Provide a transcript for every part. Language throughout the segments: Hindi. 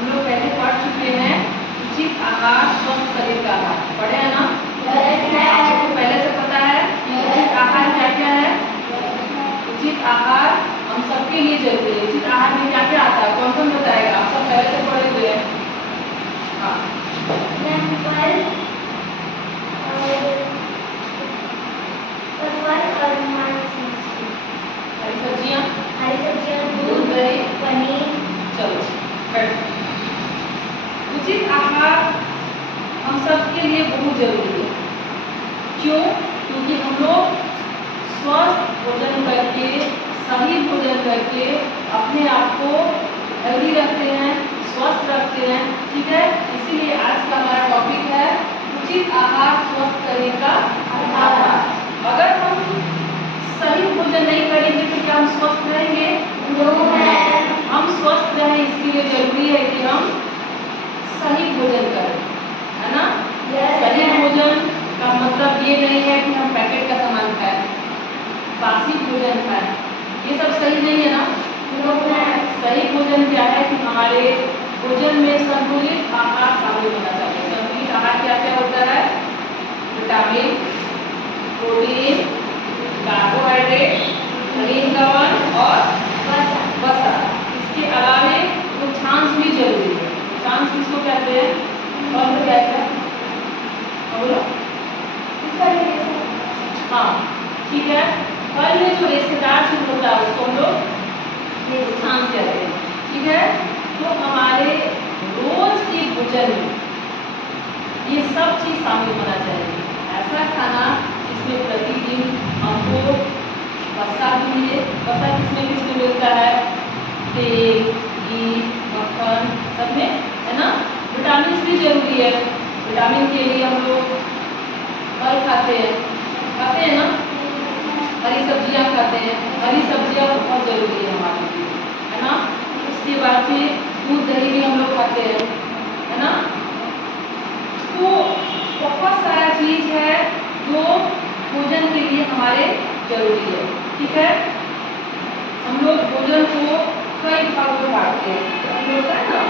हम लोग पहले पढ़ चुके हैं उचित आहार स्वस्थ शरीर का आहार, पढ़े हैं ना? आपको पहले से पता है उचित आहार क्या क्या है? उचित आहार हम सबके लिए जरूरी है। उचित आहार में क्या क्या आता है, कौन कौन बताएगा? आप सब पहले से पढ़े हुए हैं। हाँ, हरी सब्जियां, दूध, दही, पनीर। चलो बैठो। उचित आहार हम सबके लिए बहुत जरूरी है। क्यों? क्योंकि हम लोग स्वस्थ भोजन करके, सही भोजन करके अपने आप को हेल्दी रखते हैं, स्वस्थ रखते हैं। ठीक है, इसीलिए आज का हमारा टॉपिक है उचित आहार स्वस्थ शरीर का आहार। अगर हम सही भोजन नहीं करेंगे तो क्या हम स्वस्थ रहेंगे? हम स्वस्थ रहें इसके लिए जरूरी है कि हम सही भोजन करें, है ना? सही भोजन का मतलब ये नहीं है कि हम पैकेट का सामान खाएं, बासी भोजन खाएं, ये सब सही नहीं है ना? सही भोजन क्या है कि हमारे भोजन में संतुलित आहार शामिल होना चाहिए। संतुलित आहार क्या क्या होता है? विटामिन, प्रोटीन, कार्बोहाइड्रेट, खनिज लवण और वसा। इसके अलावे कुछांश भी जरूरी है। कुछांश किसको कहते हैं? कौन सा कहते हैं? बोलो। हाँ, ठीक है। फल में जो रेशेदार चीज होता है उसको हम लोग कुछांश कहते हैं। ठीक है, तो हमारे रोज के भोजन में ये सब चीज शामिल होना चाहिए। ऐसा खाना जिसमें प्रतिदिन हमको वसा भी मिले। वसा किसमें किसमें मिलता है? तेल, घी, मक्खन, सब में, है ना? विटामिन भी जरूरी है। विटामिन के लिए हम लोग फल खाते हैं ना? हरी सब्जियां खाते हैं। हरी सब्जियां बहुत जरूरी है हमारे लिए, है ना? उसके बाद से दूध दही भी हम लोग खाते हैं, है ना? तो बहुत सारा चीज है जो भोजन के लिए हमारे जरूरी है। ठीक है, हम लोग भोजन को कई भागों में बांटते हैं। हम लोग है ना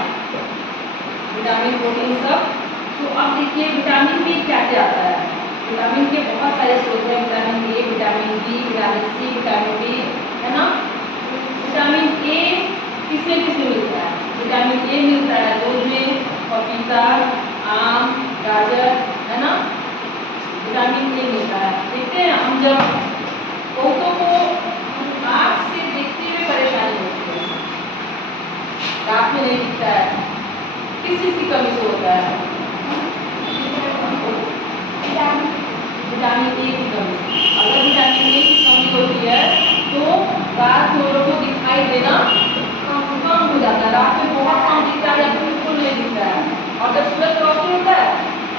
विटामिन, प्रोटीन सब। तो अब देखिए विटामिन में क्या क्या आता है। विटामिन के बहुत सारे स्रोत हैं। Vitamin A, vitamin B, vitamin C, vitamin D, है ना? विटामिन ए किसमें किसमें मिलता है? विटामिन ए मिलता है दूध में, पपीता, आम, गाजर, है ना? विटामिन ए मिलता है। देखते हैं हम जब बहुतों को आँख से देखते हुए परेशानी होती है, आँख में नहीं दिखता है, किस चीज की कमी से होता है? विटामिन ए की कमी। अगर विटामिन ए की कमी होती है तो रात में लोगों को दिखाई देना कम हो जाता है। रात में बहुत कम दिखता है या बिल्कुल नहीं दिखता है। और जब सूरज रोशनी होता है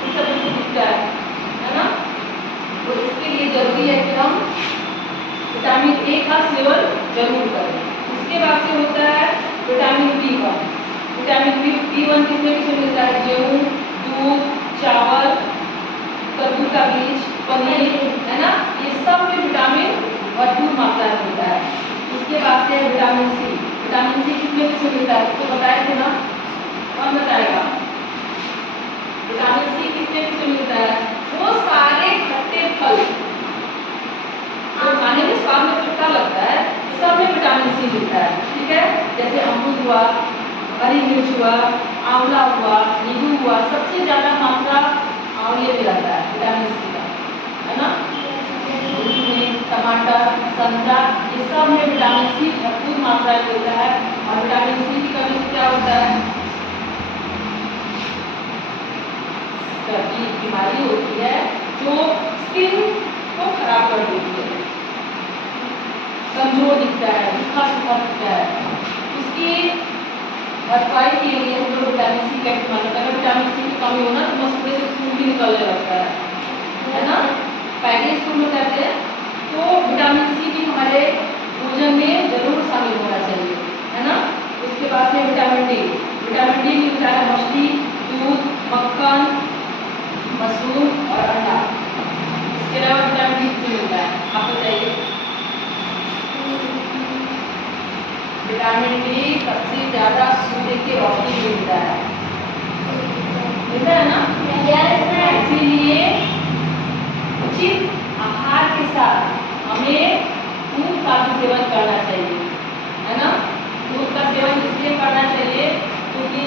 तो सब कुछ दिखता है ना? तो इसके लिए जरूरी है कि हम विटामिन ए का सेवन जरूर करें। उसके बाद से होता है विटामिन बी1। विटामिन बी1 किसमें किसमें मिलता है? गेहूँ, दूध, चावल, कद्दू का बीज, पनीर, है ना? ये सब में विटामिन भरपूर मात्रा में मिलता है। उसके बाद से विटामिन सी। विटामिन सी किसमें किसमें मिलता है? तो बताए थे ना? कौन बताएगा? विटामिन सी किसमें किसमें मिलता है? वो सारे खट्टे फल जो खाने में स्वाद में खट्टा लगता है, सब में विटामिन सी मिलता है। ठीक है, जैसे अमरूद हुआ, हरी मिर्च हुआ, आंवला हुआ, नींबू हुआ, सबसे ज्यादा मात्रा आंवले में रहता है विटामिन सी का, है ना? टमाटर, संतरा, ये सब में विटामिन सी भरपूर मात्रा में होता है। और विटामिन सी की कमी से क्या होता है? की बीमारी होती है जो स्किन को खराब कर देती है, कमजोर दिखता है, सूखा सूखा दिखता है। उसकी भरपाई के लिए हम लोग विटामिन सी का इस्तेमाल करते हैं। अगर विटामिन सी की कमी होना तो मसूड़े से खून भी निकलने लगता है ना? पहले स्कूल में कहते हैं। तो विटामिन सी भी हमारे भोजन में जरूर शामिल होना चाहिए, है ना? उसके बाद से विटामिन डी। विटामिन डी मिलता है मछली, दूध, मक्खन, मशरूम और अंडा। इसके अलावा विटामिन डी मिलता है, आप बताइए। विटामिन डी सबसे ज्यादा सूर्य की रोशनी मिलता है। साथ हमें दूध का भी सेवन करना चाहिए, है ना। दूध का सेवन इसलिए करना चाहिए क्योंकि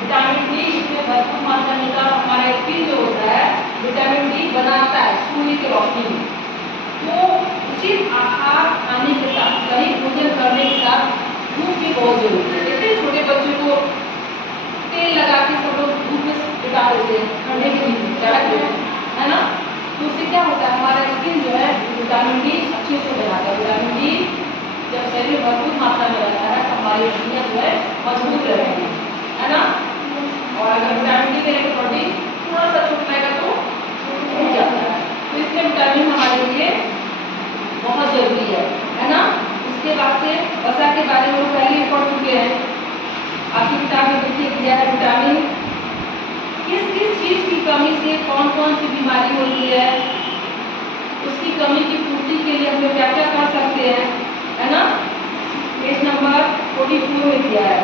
विटामिन डी इसमें भरपूर मात्रा में का हमारा स्किन जो होता है विटामिन डी बनाता है सूर्य की रोशनी में। तो उचित आहार खाने के साथ सही भोजन करने के साथ धूप भी बहुत जरूरी है। देखिए छोटे बच्चों को तेल लगा के सब लोग धूप में बिता देते हैं ठंडे के दिन है ना। तो उससे क्या होता है हमारा स्किन जो है विटामिन डी अच्छे से बनाता है। विटामिन डी जब शरीर में भरपूर मात्रा में रहता है तो हमारी हड्डियाँ जो है मजबूत रहती है ना। और अगर विटामिन डी के बॉडी थोड़ा सा छूट लगेगा तो टूट जाता है। तो इसलिए विटामिन हमारे लिए बहुत जरूरी है ना। उसके बाद से वसा के बारे में पहले ही पढ़ चुके हैं। आपकी किताब में देखिए दिया है विटामिन किस किस चीज़ की कमी से कौन कौन सी बीमारी होती है, उसकी कमी की पूर्ति के लिए हम लोग क्या क्या कर सकते हैं, है ना। पेज नंबर 44 में दिया है।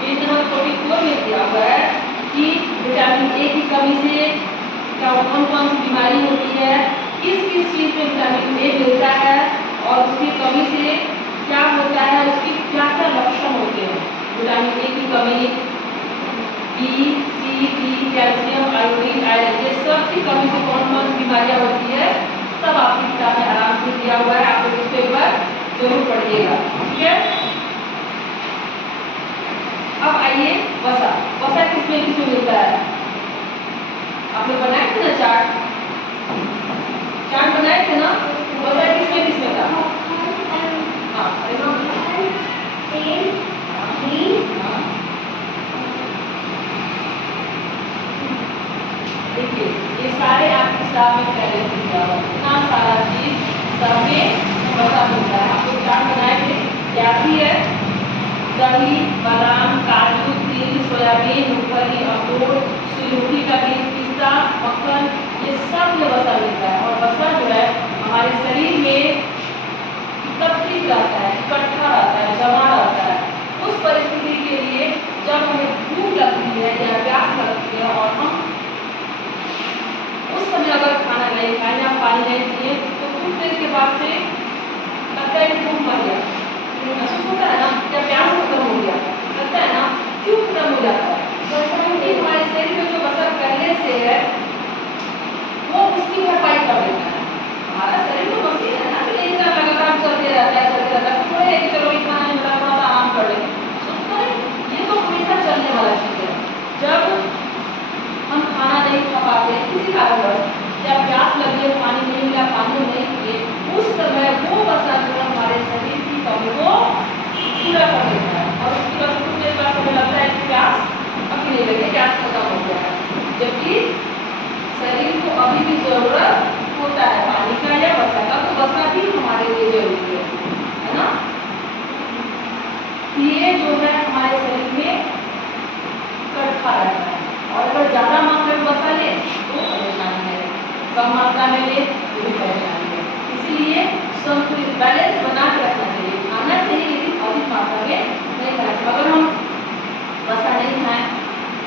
पेज नंबर 44 में दिया हुआ है कि विटामिन ए की कमी से क्या कौन कौन सी बीमारी होती है, किस किस चीज़ में विटामिन ए मिलता है और उसकी कमी से क्या होता है, उसकी क्या क्या लक्षण होते हैं। विटामिन ए की कमी B C D calcium iodine iron ये सब की कमी से कौन कौन सी बीमारियाँ होती है सब आपकी किताब में आराम से दिया हुआ है। आप लोग इसके ऊपर जरूर पढ़िएगा, ठीक है। अब आइए वसा। वसा किसमें किसमें मिलता है। आप लोग बनाए थे ना चार्ट बनाए थे ना। वसा किसमें किसमें था। हाँ देखिए ये सारे आपकी किताब में पहले से दिया हुआ इतना सारा चीज सब में वसा मिलता है। आप लोग चार्ट बनाए थे क्या भी है। दही बादाम काजू तिल सोयाबीन मूंगफली अखरोट सूर्यमुखी का बीज पिस्ता मक्खन ये सब में वसा मिलता है। और वसा जो है हमारे शरीर में एकत्रित रहता है, इकट्ठा रहता है, जमा रहता है उस परिस्थिति के लिए जब हमें भूख लगती है या प्यास लगती है और हम उस समय अगर खाना नहीं खाए या पानी नहीं पिए तो कुछ देर के बाद से लगता है कि भूख मर गया, महसूस होता है ना, क्या प्यास खत्म हो गया, लगता है ना क्यों खत्म हो जाता है। तो क्योंकि हमारे शरीर में जो वसा पहले से है वो उसकी भरपाई कर देता है। हमारा शरीर तो मशीन है ना, तो एक तरह लगातार चलते रहता है तो थोड़े एक चलो इतना नहीं मिला थोड़ा सा आराम कर ले सोचते हैं ये तो हमेशा चलने वाला चीज़ है। जब हम खाना नहीं खा पाते किसी कारणवश या प्यास लगी है पानी नहीं मिला पानी नहीं पिए उस समय वो वसा जो हमारे शरीर की कमी को पूरा कर देता है। और उसकी वजह से कुछ देर बाद हमें लगता है कि प्यास अभी नहीं लगे प्यास खत्म हो गया है, जबकि शरीर को अभी भी जरूरत होता है पानी का या वसा का। तो वसा भी हमारे लिए जरूरी है ना। ये जो है हमारे शरीर में इकट्ठा रहता है और अगर ज़्यादा मात्रा में वसा ले तो परेशानी है, कम मात्रा में ले तो भी परेशानी है। इसलिए संतुलित बैलेंस